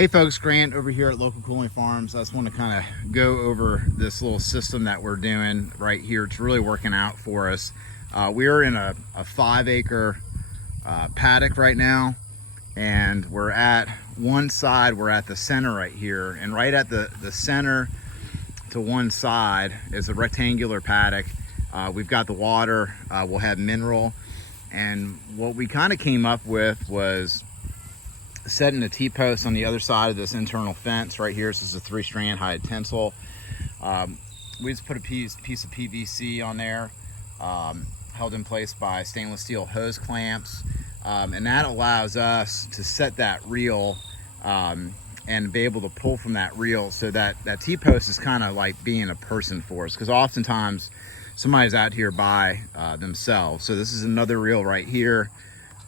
Hey folks, Grant over here at Local Cooling Farms. I just want to kind of go over this little system that we're doing right here. It's really working out for us. We are in a 5-acre paddock right now, and we're at one side, we're at the center right here, and right at the center to one side is a rectangular paddock. We've got the water, we'll have mineral, and what we kind of came up with was setting a T-post on the other side of this internal fence right here. This is a 3-strand high tensile. We just put a piece of PVC on there, held in place by stainless steel hose clamps, and that allows us to set that reel and be able to pull from that reel, so that T-post is kind of like being a person for us, because oftentimes somebody's out here by themselves. So this is another reel right here.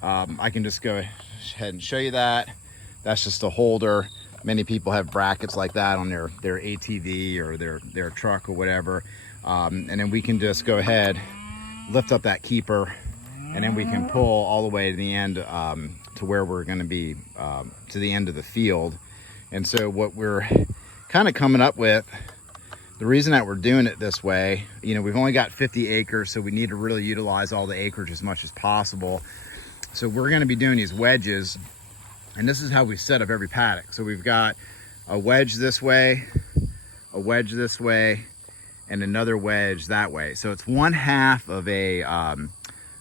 I can just go ahead and show you that. That's just a holder. Many people have brackets like that on their ATV or their truck or whatever, and then we can just go ahead, lift up that keeper, and then we can pull all the way to the end, to where we're going to be, to the end of the field. And so what we're kind of coming up with, the reason that we're doing it this way, you know, we've only got 50 acres, so we need to really utilize all the acreage as much as possible. So we're going to be doing these wedges, and this is how we set up every paddock. So we've got a wedge this way, a wedge this way, and another wedge that way. So it's 1/2 of a,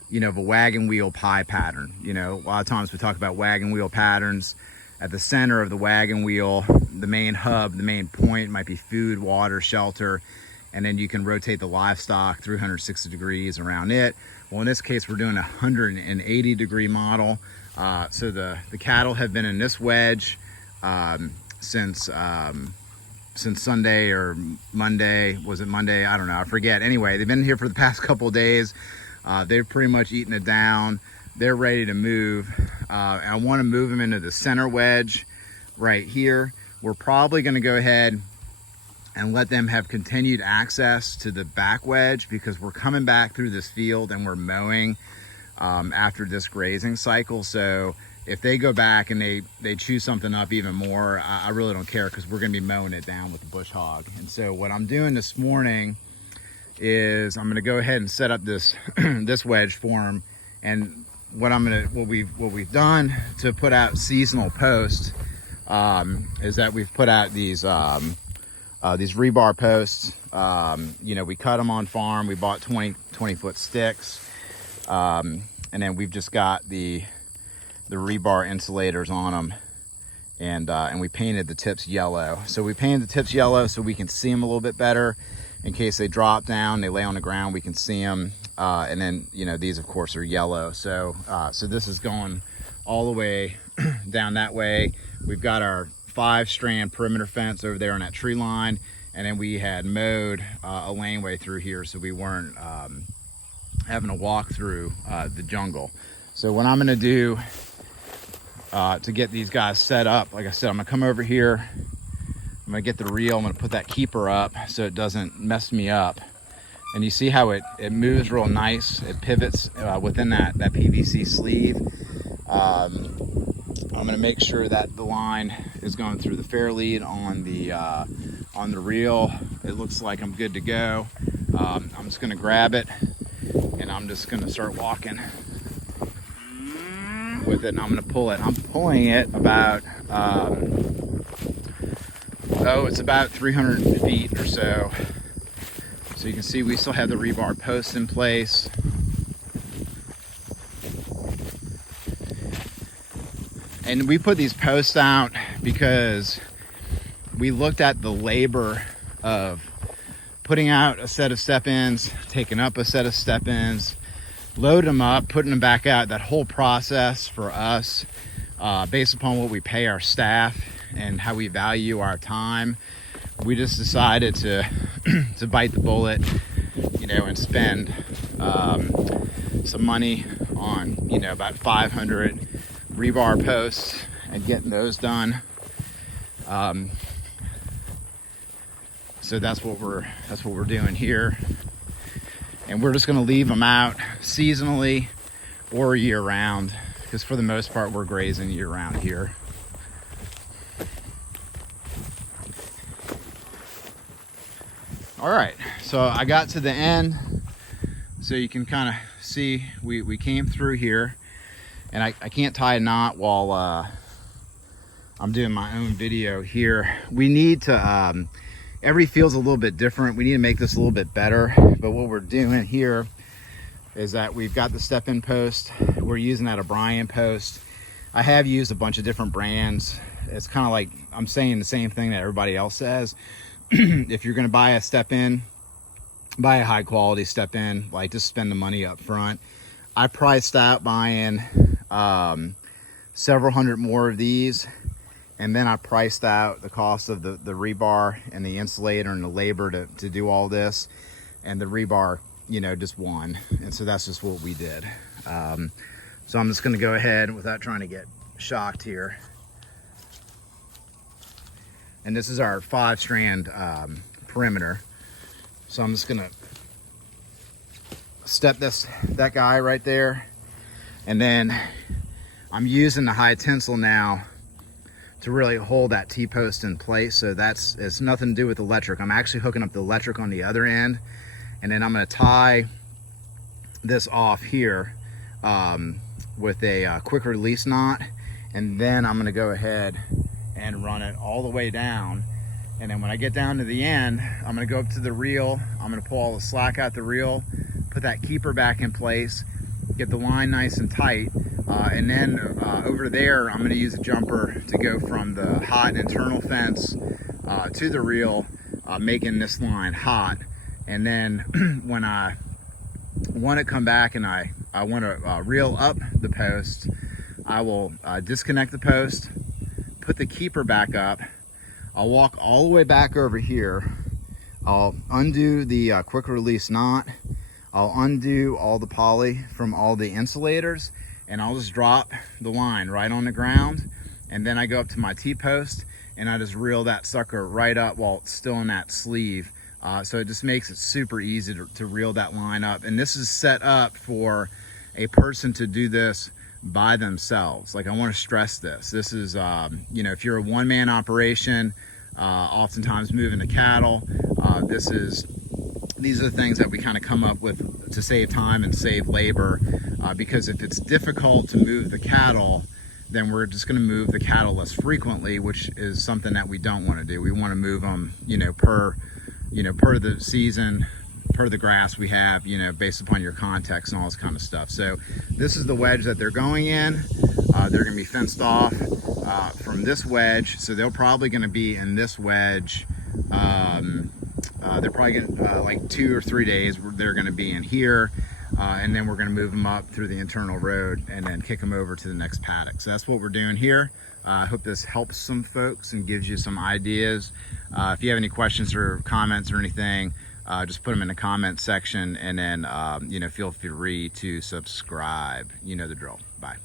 you know, of a wagon wheel pie pattern. You know, a lot of times we talk about wagon wheel patterns. At the center of the wagon wheel, the main hub, the main point might be food, water, shelter, and then you can rotate the livestock 360 degrees around it. Well, in this case, we're doing a 180 degree model. So the cattle have been in this wedge since Sunday or Monday. Was it Monday? I don't know, I forget. Anyway, they've been here for the past couple of days. They've pretty much eaten it down. They're ready to move. And I want to move them into the center wedge right here. We're probably going to go ahead and let them have continued access to the back wedge, because we're coming back through this field and we're mowing after this grazing cycle. So if they go back and they chew something up even more, I really don't care, because we're going to be mowing it down with the bush hog. And so what I'm doing this morning is I'm going to go ahead and set up this this wedge for them. And what we've done to put out seasonal posts is that we've put out these rebar posts. You know, we cut them on farm. We bought 20-foot sticks, and then we've just got the rebar insulators on them, and we painted the tips yellow. So we painted the tips yellow so we can see them a little bit better in case they drop down, they lay on the ground, we can see them. And then, you know, these of course are yellow. So so this is going all the way down that way. We've got our 5-strand perimeter fence over there on that tree line, and then we had mowed a laneway through here, so we weren't having to walk through the jungle. So what I'm going to do to get these guys set up, like I said, I'm going to come over here, I'm going to get the reel, I'm going to put that keeper up so it doesn't mess me up. And you see how it moves real nice. It pivots within that PVC sleeve. I'm going to make sure that the line is going through the fair lead on the reel. It looks like I'm good to go. I'm just going to grab it, and I'm just going to start walking with it, and I'm going to pull it. I'm pulling it about it's about 300 feet or so. So you can see we still have the rebar posts in place. And we put these posts out because we looked at the labor of putting out a set of step-ins, taking up a set of step-ins, loading them up, putting them back out. That whole process for us, based upon what we pay our staff and how we value our time, we just decided to bite the bullet, you know, and spend some money on, you know, about 500 rebar posts and getting those done. So that's what we're doing here, and we're just going to leave them out seasonally or year round, because for the most part we're grazing year round here. All right, so I got to the end, so you can kind of see we came through here, and I can't tie a knot while I'm doing my own video here. We need to, every field's a little bit different. We need to make this a little bit better, but what we're doing here is that we've got the step-in post. We're using that O'Brien post. I have used a bunch of different brands. It's kind of like I'm saying the same thing that everybody else says. If you're going to buy a step-in, buy a high quality step-in, like just spend the money up front. I priced out buying several hundred more of these, and then I priced out the cost of the rebar and the insulator and the labor to do all this, and the rebar, you know, just won. And so that's just what we did. So I'm just going to go ahead without trying to get shocked here. And this is our 5-strand perimeter. So I'm just gonna step that guy right there, and then I'm using the high tensile now to really hold that T-post in place. So it's nothing to do with electric. I'm actually hooking up the electric on the other end, and then I'm gonna tie this off here with a quick release knot, and then I'm gonna go ahead and run it all the way down. And then when I get down to the end, I'm gonna go up to the reel. I'm gonna pull all the slack out the reel, put that keeper back in place, get the line nice and tight. And then over there, I'm gonna use a jumper to go from the hot internal fence to the reel, making this line hot. And then when I want to come back and I want to reel up the post, I will disconnect the post, put the keeper back up. I'll walk all the way back over here. I'll undo the quick release knot. I'll undo all the poly from all the insulators, and I'll just drop the line right on the ground. And then I go up to my T-post and I just reel that sucker right up while it's still in that sleeve. So it just makes it super easy to reel that line up. And this is set up for a person to do this by themselves. Like, I want to stress this. This is, you know, if you're a one-man operation, oftentimes moving the cattle, these are the things that we kind of come up with to save time and save labor, because if it's difficult to move the cattle, then we're just going to move the cattle less frequently, which is something that we don't want to do. We want to move them, per the season, per the grass we have, based upon your context and all this kind of stuff. So this is the wedge that they're going in. They're going to be fenced off from this wedge. So they're probably going to be in this wedge. They're probably going to, like 2 or 3 days, they're going to be in here. And then we're going to move them up through the internal road and then kick them over to the next paddock. So that's what we're doing here. I hope this helps some folks and gives you some ideas. If you have any questions or comments or anything, just put them in the comment section, and then feel free to subscribe. You know the drill. Bye.